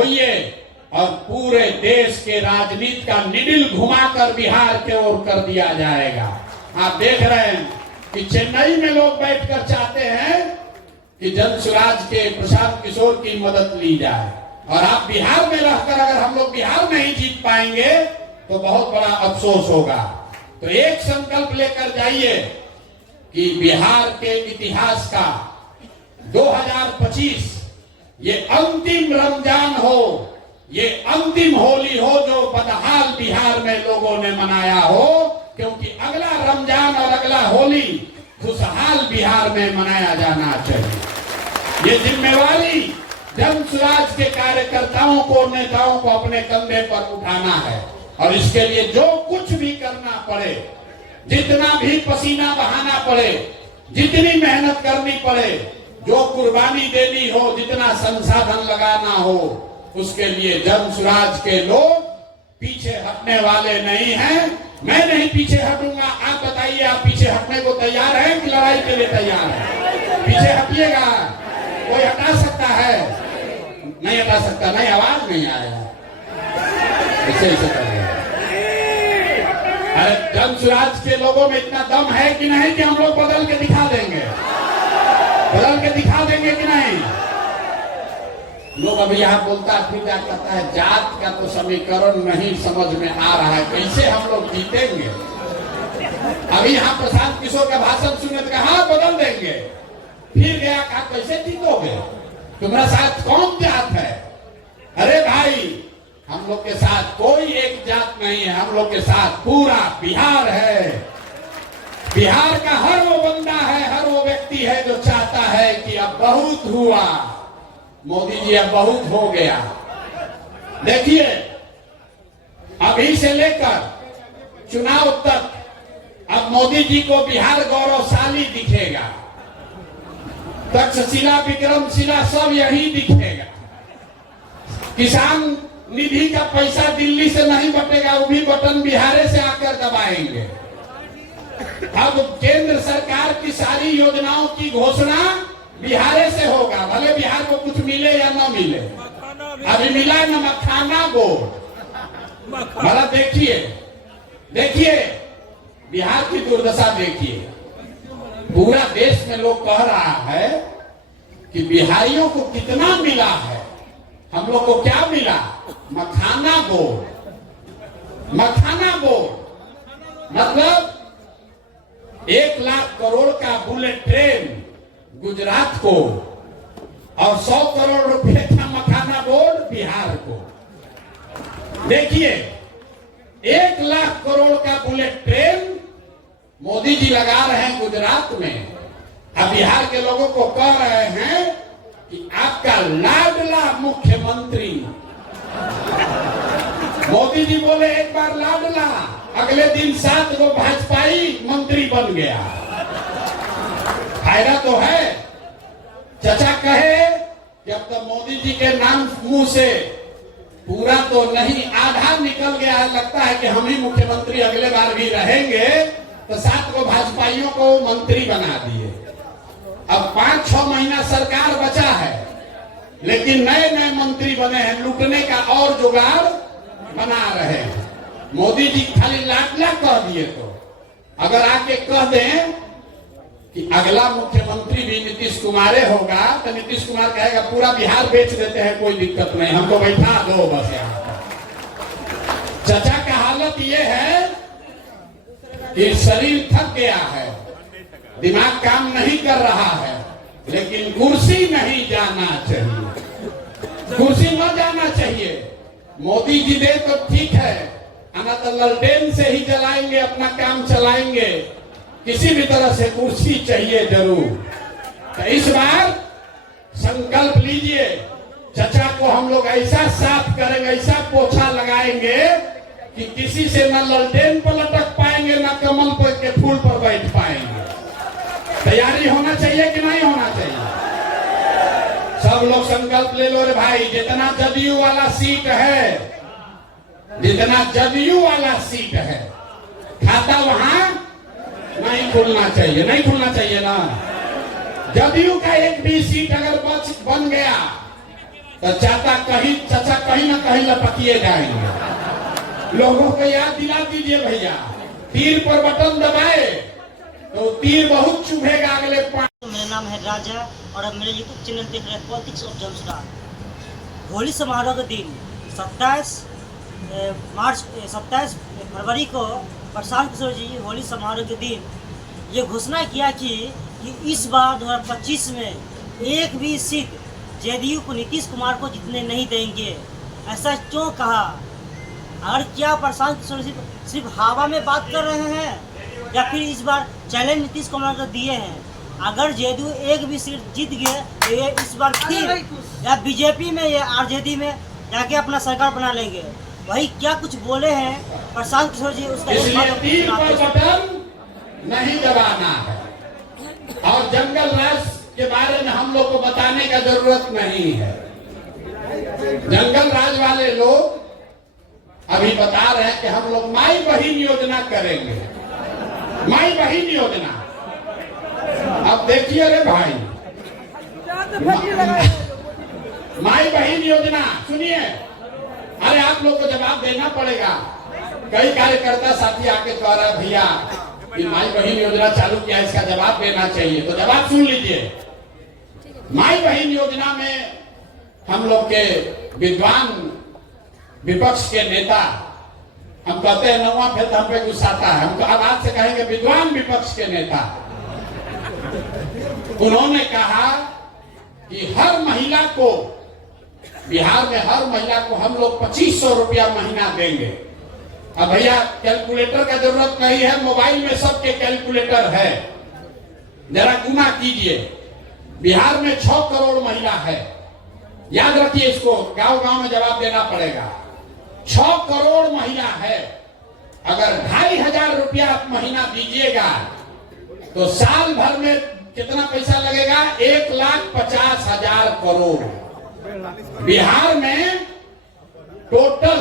होइए और पूरे देश के राजनीति का निडिल घुमाकर बिहार के ओर कर दिया जाएगा। आप देख रहे हैं कि चेन्नई में लोग बैठकर चाहते हैं कि जनसुराज के प्रशांत किशोर की मदद ली जाए, और आप बिहार में रहकर अगर हम लोग बिहार नहीं जीत पाएंगे तो बहुत बड़ा अफसोस होगा। तो एक संकल्प लेकर जाइए कि बिहार के इतिहास का 2025 ये अंतिम रमजान हो, ये अंतिम होली हो जो बदहाल बिहार में लोगों ने मनाया हो, क्योंकि अगला रमजान और अगला होली खुशहाल बिहार में मनाया जाना चाहिए। ये जिम्मेवारी जनसुराज के कार्यकर्ताओं को, नेताओं को अपने कंधे पर उठाना है, और इसके लिए जो कुछ भी करना पड़े, जितना भी पसीना बहाना पड़े, जितनी मेहनत करनी पड़े, जो कुर्बानी देनी हो, जितना संसाधन लगाना हो, उसके लिए जनसुराज के लोग पीछे हटने वाले नहीं हैं। मैं नहीं पीछे हटूंगा। आप बताइए, आप पीछे हटने को तैयार हैं कि लड़ाई के लिए तैयार हैं? पीछे हटिएगा। कोई हटा सकता है? नहीं हटा सकता। नहीं, आवाज नहीं आएगा। ऐसे करेगा। अरे जनसुराज के लोगों में इतना दम है कि नहीं कि हम लोग बदल के दिखा देंगे? बदल के दिखा देंगे कि नहीं? लोग अभी यहाँ बोलता फिर क्या कहता है, जात का तो समीकरण नहीं समझ में आ रहा है, कैसे हम लोग जीतेंगे? अभी यहाँ प्रशांत किशोर का भाषण सुने तो कहा बदल देंगे, फिर गया कहा कैसे जीतोगे, तुम्हारा साथ कौन जात है? अरे भाई, हम लोग के साथ कोई एक जात नहीं है, हम लोग के साथ पूरा बिहार है। बिहार का हर वो बंदा है, हर वो व्यक्ति है जो चाहता है कि अब बहुत हुआ, मोदी जी अब बहुत हो गया। देखिए, अभी से लेकर चुनाव तक अब मोदी जी को बिहार गौरवशाली दिखेगा। तक्षशिला, विक्रमशिला सब यही दिखेगा। किसान निधि का पैसा दिल्ली से नहीं बटेगा, वो भी बटन बिहार से आकर दबाएंगे। अब केंद्र सरकार की सारी योजनाओं की घोषणा बिहार से होगा, भले बिहार को कुछ मिले या न मिले। अभी मिला न मखाना बोर्ड, भला देखिए, देखिए बिहार की दुर्दशा देखिए। पूरा देश में लोग कह रहा है कि बिहारियों को कितना मिला है, हम लोग को क्या मिला? मखाना बोर्ड। मखाना बोर्ड मतलब 1 लाख करोड़ का बुलेट ट्रेन गुजरात को, और 100 करोड़ रुपए का मखाना बोर्ड बिहार को। देखिए, 1 लाख करोड़ का बुलेट ट्रेन मोदी जी लगा रहे हैं गुजरात में। अब बिहार के लोगों को कह रहे हैं कि आपका लाडला मुख्यमंत्री, मोदी जी बोले एक बार लाडला, अगले दिन 7 को भाजपाई मंत्री बन गया। फायदा तो है। चचा कहे कि अब तो मोदी जी के नाम मुंह से पूरा तो नहीं, आधा निकल गया है, लगता है कि हम ही मुख्यमंत्री अगले बार भी रहेंगे, तो 7 को भाजपाइयों को मंत्री बना दिए। अब 5-6 महीना सरकार बचा है, लेकिन नए नए मंत्री बने हैं, लूटने का और जुगाड़ बना रहे हैं। मोदी जी खाली लाडला कह दिए, तो अगर आके कह दें कि अगला मुख्यमंत्री भी नीतीश कुमार होगा, तो नीतीश कुमार कहेगा पूरा बिहार बेच देते हैं, कोई दिक्कत नहीं, हमको बैठा दो बस यहाँ। चचा का हालत ये है कि शरीर थक गया है, दिमाग काम नहीं कर रहा है, लेकिन कुर्सी नहीं जाना चाहिए, कुर्सी न जाना चाहिए। मोदी जी दे तो ठीक है, ना तो ललटेन से ही चलाएंगे, अपना काम चलाएंगे, किसी भी तरह से कुर्सी चाहिए जरूर। तो इस बार संकल्प लीजिए, चचा को हम लोग ऐसा साफ करेंगे, ऐसा पोछा लगाएंगे कि किसी से न ललटेन पर लटक पाएंगे, न कमल पर के फूल पर बैठ पाएंगे। तैयारी होना चाहिए कि नहीं होना चाहिए? सब लोग संकल्प ले लो रे भाई। जितना जदयू वाला सीट है, जितना जदयू वाला सीट है, खाता वहां नहीं खुलना चाहिए, नहीं खुलना चाहिए ना। जदयू का एक भी सीट अगर बन गया तो चाचा कहीं ना कहीं लपकिए जाएंगे। लोगों को याद दिला दीजिए भैया, तीर पर बटन दबाए तो तीर बहुत चुभेगा अगले मेरा नाम है राजा और अब मेरे यूट्यूब चैनल देख रहे हैं पॉलिटिक्स ऑफ जमशेदपुर। होली समारोह के दिन 27 फरवरी को प्रशांत किशोर जी होली समारोह के दिन ये घोषणा किया कि इस बार 2025 में एक भी सीट जेडीयू को नीतीश कुमार को जीतने नहीं देंगे। ऐसा क्यों कहा? और क्या प्रशांत किशोर जी सिर्फ हवा में बात कर रहे हैं या फिर इस बार चैलेंज नीतीश कुमार को दिए हैं? अगर जेडीयू एक भी सीट जीत गए तो ये इस बार फिर या बीजेपी में या आरजेडी में जाके अपना सरकार बना लेंगे। वही क्या कुछ बोले हैं प्रशांत किशोर जी, उसका तीर पर बटन नहीं दबाना है। और जंगल राज के बारे में हम लोग को बताने का जरूरत नहीं है। जंगल राज वाले लोग अभी बता रहे हैं कि हम लोग माई बहन योजना करेंगे। माई बहन योजना, अब देखिए रे भाई, माई बहन योजना सुनिए। अरे आप लोग को जवाब देना पड़ेगा। कई कार्यकर्ता साथी आके कह रहा है भैया कि माई बहन योजना चालू किया, इसका जवाब देना चाहिए। तो जवाब सुन लीजिए। माई बहन योजना में हम लोग के विद्वान विपक्ष के नेता, हम कहते हैं नौवा फिर हम पे गुस्साता है, हमको आवाज से कहेंगे विद्वान विपक्ष के नेता, उन्होंने कहा कि हर महिला को, बिहार में हर महिला को हम लोग 2500 रुपया महीना देंगे। अब भैया कैलकुलेटर का जरूरत नहीं है, मोबाइल में सबके कैलकुलेटर है, जरा गुना कीजिए। बिहार में 6 करोड़ महिला है, याद रखिए इसको, गांव गांव में जवाब देना पड़ेगा। 6 करोड़ महिला है। अगर 2500 रुपया आप महीना दीजिएगा तो साल भर में कितना पैसा लगेगा? 1,50,000 करोड़। बिहार में टोटल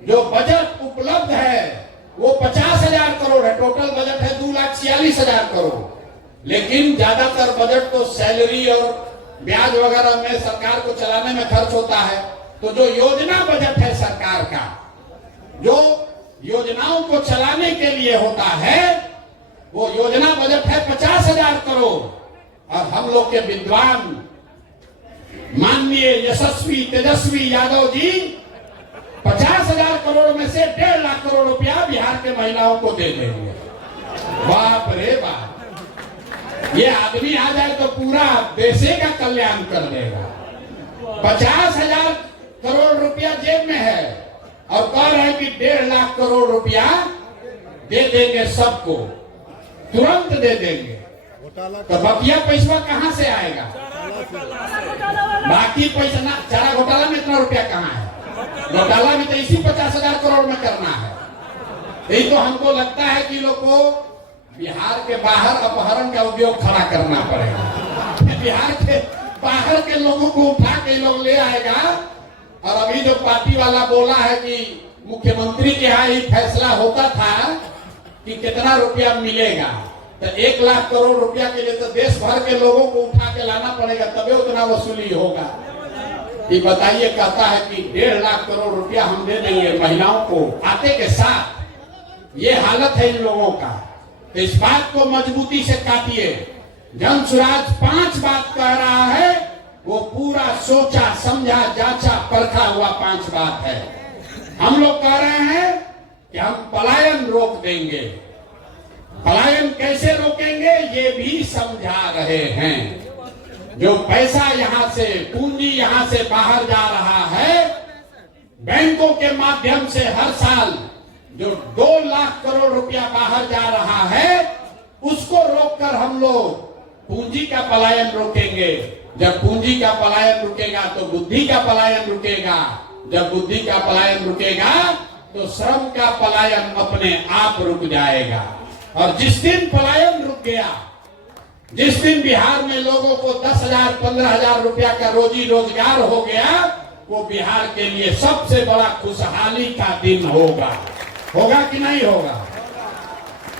जो बजट उपलब्ध है वो 50,000 करोड़ है। टोटल बजट है 2,46,000 करोड़। लेकिन ज्यादातर बजट तो सैलरी और ब्याज वगैरह में सरकार को चलाने में खर्च होता है। तो जो योजना बजट है सरकार का, जो योजनाओं को चलाने के लिए होता है, वो योजना बजट है 50,000 करोड़। और हम लोग के विद्वान माननीय यशस्वी तेजस्वी यादव जी 50,000 करोड़ में से 1.5 लाख करोड़ रुपया बिहार के महिलाओं को दे देंगे। बाप रे बाप, ये आदमी आ जाए तो पूरा देश का कल्याण कर देगा। 50,000 करोड़ रुपया जेब में है और कह रहे हैं कि 1.5 लाख करोड़ रुपया दे देंगे सबको, तुरंत दे देंगे। तो बकिया पैसा कहां से आएगा? बाकी पैसा ना, चारा घोटाला में इतना रुपया कहां है? घोटाला में तो इसी 50,000 करोड़ में करना है। यही तो हमको लगता है कि लोग को बिहार के बाहर अपहरण का उद्योग खड़ा करना पड़ेगा। बिहार के बाहर के लोगों को उठा के लोग ले आएगा। और अभी जो पार्टी वाला बोला है कि मुख्यमंत्री के यहाँ ही फैसला होता था कि कितना रुपया मिलेगा, तो 1 लाख करोड़ रुपया के लिए तो देश भर के लोगों को उठा के लाना पड़ेगा, तभी उतना वसूली होगा। ये बताइए, कहता है कि 1.5 लाख करोड़ रुपया हम दे देंगे महिलाओं को आते के साथ। ये हालत है इन लोगों का। तो इस बात को मजबूती से काटिए। जन सुराज 5 बात कह रहा है, वो पूरा सोचा समझा जांचा परखा हुआ 5 बात है। हम लोग कह रहे हैं कि हम पलायन रोक देंगे। पलायन कैसे रोकेंगे ये भी समझा रहे हैं। जो पैसा यहां से, पूंजी यहां से बाहर जा रहा है, बैंकों के माध्यम से हर साल जो 2 लाख करोड़ रुपया बाहर जा रहा है, उसको रोककर हम लोग पूंजी का पलायन रोकेंगे। जब पूंजी का पलायन रुकेगा तो बुद्धि का पलायन रुकेगा। जब बुद्धि का पलायन रुकेगा तो श्रम का पलायन अपने आप रुक जाएगा। और जिस दिन पलायन रुक गया, जिस दिन बिहार में लोगों को 10,000 15,000 रुपया का रोजी रोजगार हो गया, वो बिहार के लिए सबसे बड़ा खुशहाली का दिन होगा। होगा कि नहीं होगा?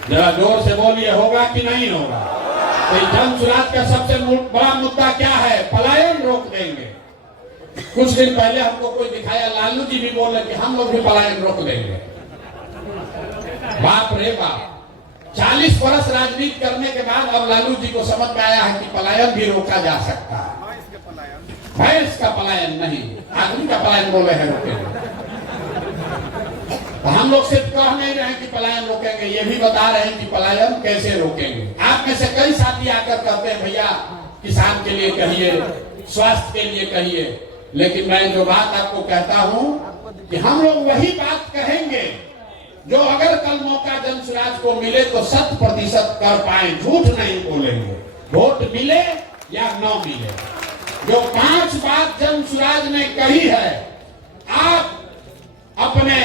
जरा जोर से बोलिए, होगा कि नहीं होगा? तो जन सुराज का सबसे बड़ा मुद्दा क्या है? पलायन रोक देंगे। कुछ दिन पहले हमको कोई दिखाया, लालू जी भी बोल रहे कि हम लोग भी पलायन रोक देंगे। बाप रे बाप, 40 वर्ष राजनीति करने के बाद अब लालू जी को समझ में आया है कि पलायन भी रोका जा सकता है। भैंस का पलायन नहीं, आदमी का पलायन बोले हैं रोकेंगे। तो हम लोग सिर्फ कह नहीं रहे कि पलायन रोकेंगे, ये भी बता रहे हैं कि पलायन कैसे रोकेंगे। आप में से कई साथी आकर कहते हैं भैया किसान के लिए कहिए, स्वास्थ्य के लिए कहिए, लेकिन मैं जो बात आपको कहता हूं कि हम लोग वही बात कहेंगे जो अगर कल मौका जनसुराज को मिले तो 100% कर पाए, झूठ नहीं बोलेंगे। वोट मिले या न मिले, जो 5 बात जनसुराज ने कही है, आप अपने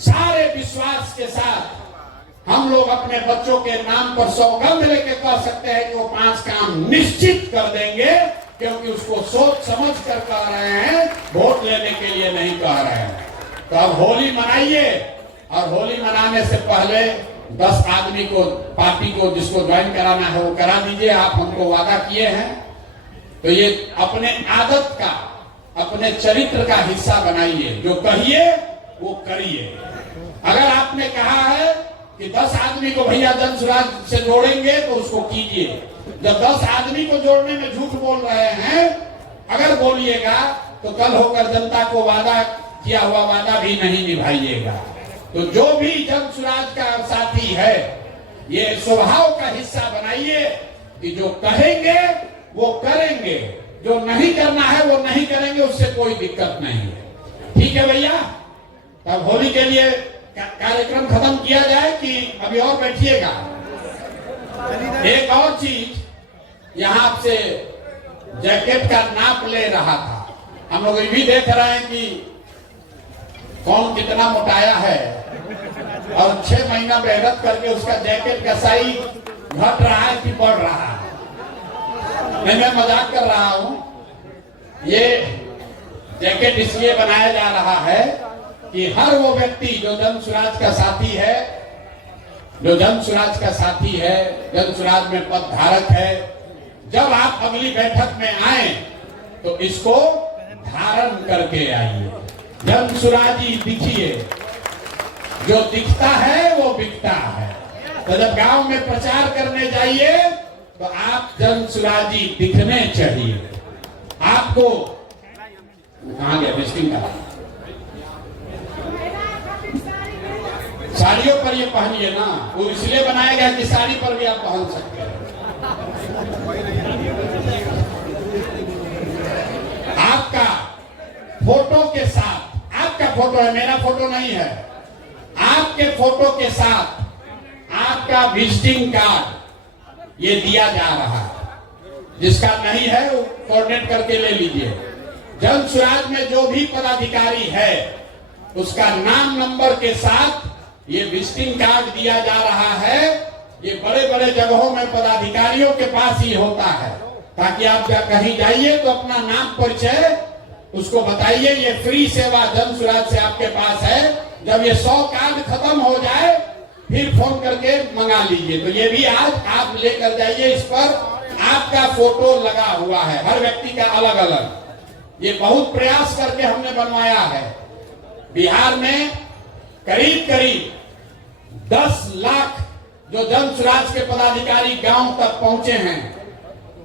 सारे विश्वास के साथ हम लोग अपने बच्चों के नाम पर सौगंध लेके कह सकते हैं कि वो 5 काम निश्चित कर देंगे, क्योंकि उसको सोच समझ कर कह रहे हैं, वोट लेने के लिए नहीं कह रहे हैं। तो अब होली मनाइए, और होली मनाने से पहले 10 आदमी को, पार्टी को जिसको ज्वाइन कराना है वो करा दीजिए। आप हमको वादा किए हैं, तो ये अपने आदत का, अपने चरित्र का हिस्सा बनाइए। जो कहिए वो करिए। अगर आपने कहा है कि 10 आदमी को भैया जनसुराज से जोड़ेंगे तो उसको कीजिए। जब 10 आदमी को जोड़ने में झूठ बोल रहे हैं, अगर बोलिएगा तो कल होकर जनता को वादा किया हुआ वादा भी नहीं निभाइएगा। तो जो भी जनसुराज का साथी है, ये स्वभाव का हिस्सा बनाइए कि जो कहेंगे वो करेंगे, जो नहीं करना है वो नहीं करेंगे, उससे कोई दिक्कत नहीं है। ठीक है भैया, तब होली के लिए कार्यक्रम खत्म किया जाए कि अभी और बैठिएगा? एक और चीज, यहाँ आपसे जैकेट का नाप ले रहा था। हम लोग ये भी देख रहे हैं कि कौन कितना मोटाया है, और 6 महीना मेहनत करके उसका जैकेट का साइज घट रहा है कि बढ़ रहा है। मैं मजाक कर रहा हूं। ये जैकेट इसलिए बनाया जा रहा है कि हर वो व्यक्ति जो जनसुराज का साथी है, जो जनसुराज का साथी है, जनसुराज में पद धारक है, जब आप अगली बैठक में आए तो इसको धारण करके आइए। जनसुराजी दिखिए, जो दिखता है वो बिकता है। तो जब गांव में प्रचार करने जाइए तो आप जनसुराजी दिखने चाहिए। आपको कहां गया विजिटिंग का? साड़ियों पर ये पहनिए ना, वो इसलिए बनाया गया कि साड़ी पर भी आप पहन सकते हैं। आपका फोटो के साथ, आपका फोटो है, मेरा फोटो नहीं है, आपके फोटो के साथ आपका विजिटिंग कार्ड ये दिया जा रहा है। जिसका नहीं है वो कोऑर्डिनेट करके ले लीजिए। जनसुराज में जो भी पदाधिकारी है उसका नाम नंबर के साथ ये विजिटिंग कार्ड दिया जा रहा है। ये बड़े बड़े जगहों में पदाधिकारियों के पास ही होता है, ताकि आप जब कहीं जाइए तो अपना नाम परिचय उसको बताइए। ये फ्री सेवा जनसुराज से आपके पास है। जब ये 100 कार्ड खत्म हो जाए फिर फोन करके मंगा लीजिए। तो ये भी आज आप लेकर जाइए। इस पर आपका फोटो लगा हुआ है, हर व्यक्ति का अलग अलग। ये बहुत प्रयास करके हमने बनवाया है। बिहार में करीब करीब 10 लाख जो जनसुराज के पदाधिकारी गांव तक पहुंचे हैं,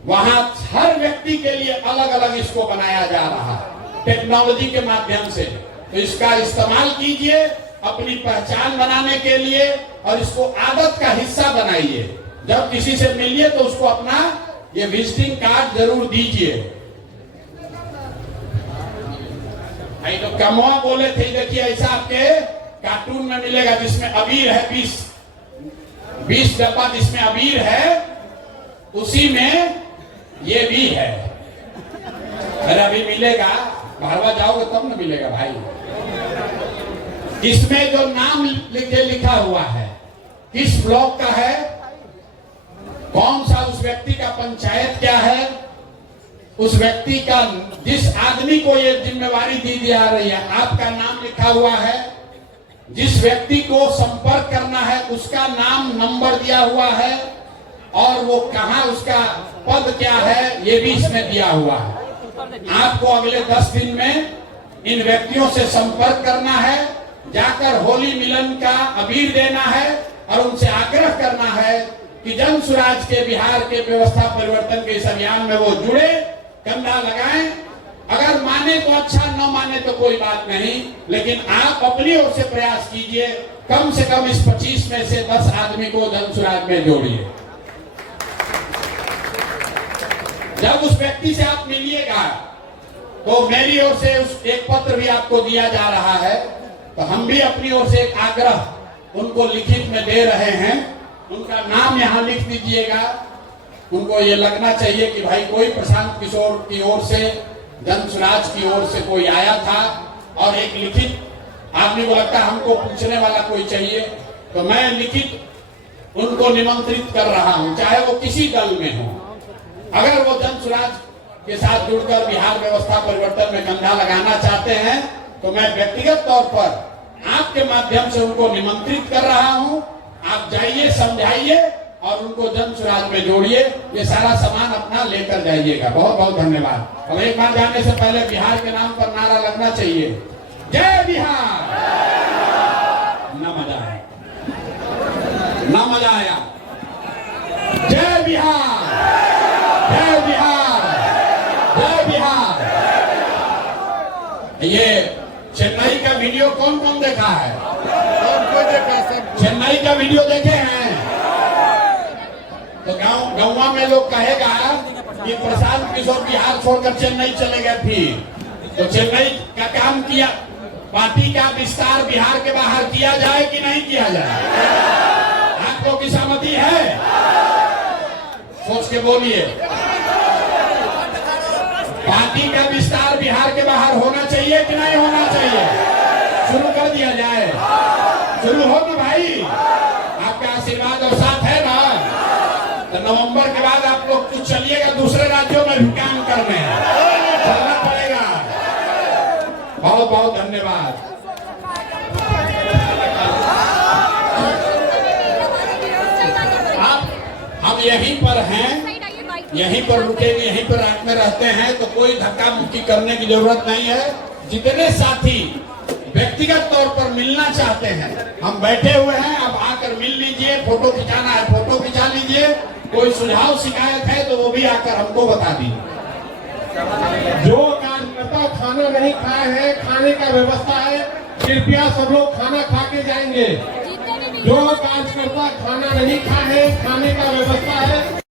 वहां हर व्यक्ति के लिए अलग अलग इसको बनाया जा रहा है टेक्नोलॉजी के माध्यम से। तो इसका इस्तेमाल कीजिए अपनी पहचान बनाने के लिए, और इसको आदत का हिस्सा बनाइए। जब किसी से मिलिए तो उसको अपना ये विजिटिंग कार्ड जरूर दीजिए। तो कमवा बोले थे, देखिए ऐसा आपके कार्टून में मिलेगा जिसमें अबीर है, 20 डब्बा जिसमें अबीर है, उसी में ये भी है। अरे अभी मिलेगा, भारवा जाओगे तब ना मिलेगा भाई। इसमें जो नाम लिखा हुआ है, किस ब्लॉक का है, कौन सा उस व्यक्ति का पंचायत क्या है, उस व्यक्ति का, जिस आदमी को ये जिम्मेवारी दी जा रही है, आपका नाम लिखा हुआ है। जिस व्यक्ति को संपर्क करना है उसका नाम नंबर दिया हुआ है, और वो कहां, उसका पद क्या है, ये भी इसमें दिया हुआ है। आपको अगले 10 दिन में इन व्यक्तियों से संपर्क करना है, जाकर होली मिलन का अबीर देना है और उनसे आग्रह करना है कि जन सुराज के बिहार के व्यवस्था परिवर्तन के इस अभियान में वो जुड़े, कंधा लगाएं। अगर माने तो अच्छा, न माने तो कोई बात नहीं, लेकिन आप अपनी ओर से प्रयास कीजिए, कम से कम इस 25 में से 10 आदमी को जन सुराज में जोड़िए। जब उस व्यक्ति से आप मिलिएगा तो मेरी ओर से उस एक पत्र भी आपको दिया जा रहा है, तो हम भी अपनी ओर से एक आग्रह उनको लिखित में दे रहे हैं। उनका नाम यहाँ लिख दीजिएगा। उनको ये लगना चाहिए कि भाई कोई प्रशांत किशोर की ओर से, जन सुराज की ओर से कोई आया था और एक लिखित आदमी को लगता है हमको पूछने वाला कोई चाहिए, तो मैं लिखित उनको निमंत्रित कर रहा हूं, चाहे वो किसी दल में हो। अगर वो जन सुराज के साथ जुड़कर बिहार व्यवस्था परिवर्तन में कंधा लगाना चाहते हैं तो मैं व्यक्तिगत तौर पर आपके माध्यम से उनको निमंत्रित कर रहा हूं। आप जाइए, समझाइए और उनको जन सुराज में जोड़िए। ये सारा सामान अपना लेकर जाइएगा। बहुत बहुत धन्यवाद। अब एक बार जाने से पहले बिहार के नाम पर नारा लगना चाहिए, जय बिहार। ना मजा आया, ना मजा आया। जय बिहार, जय बिहार, जय बिहार। ये चेन्नई का वीडियो कौन कौन देखा है? चेन्नई का वीडियो देखे हैं? तो गाँव में लोग कहेगा कि प्रशांत किशोर बिहार छोड़कर चेन्नई चले गए। फिर तो चेन्नई का काम किया, पार्टी का विस्तार बिहार के बाहर किया जाए कि नहीं किया जाए? आप लोग की सहमति है? सोच के बोलिए। पार्टी का विस्तार बिहार के बाहर होना चाहिए कि नहीं होना चाहिए? शुरू कर दिया जाए। शुरू हो ना भाई, आपका आशीर्वाद और साथ है ना? तो नवंबर के बाद आप लोग कुछ चलिएगा दूसरे राज्यों में भी काम करने, चलना पड़ेगा। बहुत बहुत धन्यवाद। हम यहीं पर हैं, यहीं पर रुकेंगे, यहीं पर रात में रहते हैं, तो कोई धक्का मुक्की करने की जरूरत नहीं है। जितने साथी व्यक्तिगत तौर पर मिलना चाहते हैं, हम बैठे हुए हैं, अब आकर मिल लीजिए। फोटो खिंचाना है फोटो खिंचा लीजिए। कोई सुझाव शिकायत है तो वो भी आकर हमको बता दीजिए। जो कार्यकर्ता खाना नहीं खाए हैं, खाने का व्यवस्था है, कृपया सब लोग खाना खा के जाएंगे। जो कार्यकर्ता खाना नहीं खाए हैं, खाने का व्यवस्था है।